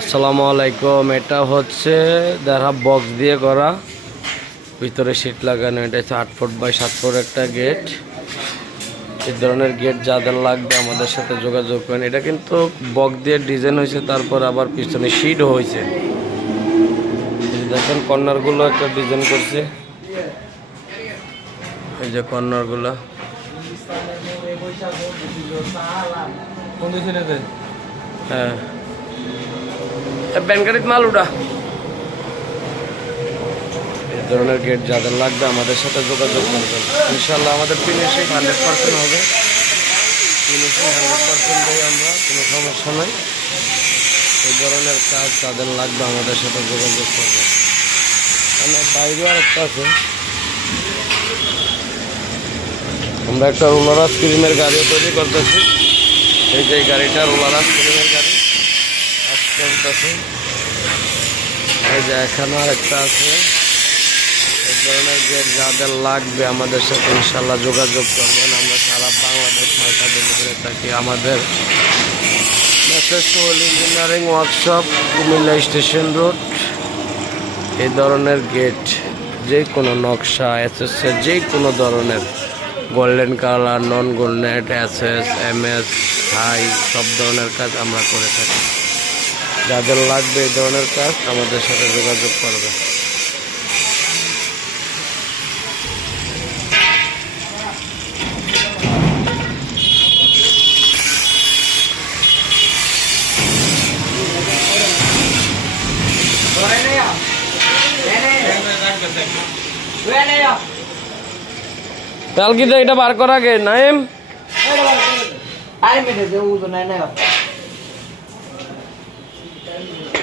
আসসালামু আলাইকুম, এটা হচ্ছে দেখা বক্স দিয়ে করা। ভিতরে সিট লাগানো, এটা হচ্ছে আট ফুট বাই সাত ফুট একটা গেট এই ধরনের গেট যাদের লাগবে আমাদের সাথে যোগাযোগ করেন। এটা কিন্তু বক্স দিয়ে ডিজাইন হয়েছে, তারপর আবার পিছনে সিটও হয়েছে। দেখেন কর্নারগুলো একটা ডিজাইন করছে। এই যে কর্নারগুলো। হ্যাঁ। ব্যানগাড়িত মাল উঠা এই ধরনের গেট যাদের লাগবে আমাদের সাথে যোগাযোগ করবেন ইনশাল্লাহ আমাদের ফিনিশিং হান্ড্রেড পার্সেন্ট হবে। ফিনিশিং হান্ড্রেড পার্সেন্ট দেই আমরা, কোনো সমস্যা নাই। এই ধরনের কাজ যাদের লাগবে আমাদের সাথে যোগাযোগ করবেন আমার বাইরেও আরেকটা আছে। আমরা একটা রোলার স্ক্রিনের গাড়িও তৈরি করতেছি। এই যে গাড়িটা রোলার স্ক্রিনের গাড়ি এই যে এখানে একটা আছে। এই ধরনের গেট যাদের লাগবে আমাদের সাথে ইনশাল্লাহ যোগাযোগ করবেন, আমরা সারা বাংলাদেশ সরকার ডেলিভারি থাকি আমাদের। Sole engineering workshop, Comilla station road, এই ধরনের গেট যে কোনো নকশা এসএসএ যে কোনো ধরনের golden colour non golden S S M S high সব ধরনের কাজ আমরা করে থাকি। যাদের লাগবে এই ধরনের কাজ আমাদের সাথে যোগাযোগ করবে। কালকিতে এটা বার করা গে নাইম। আরে মেটে যে ও তো নাই নাই।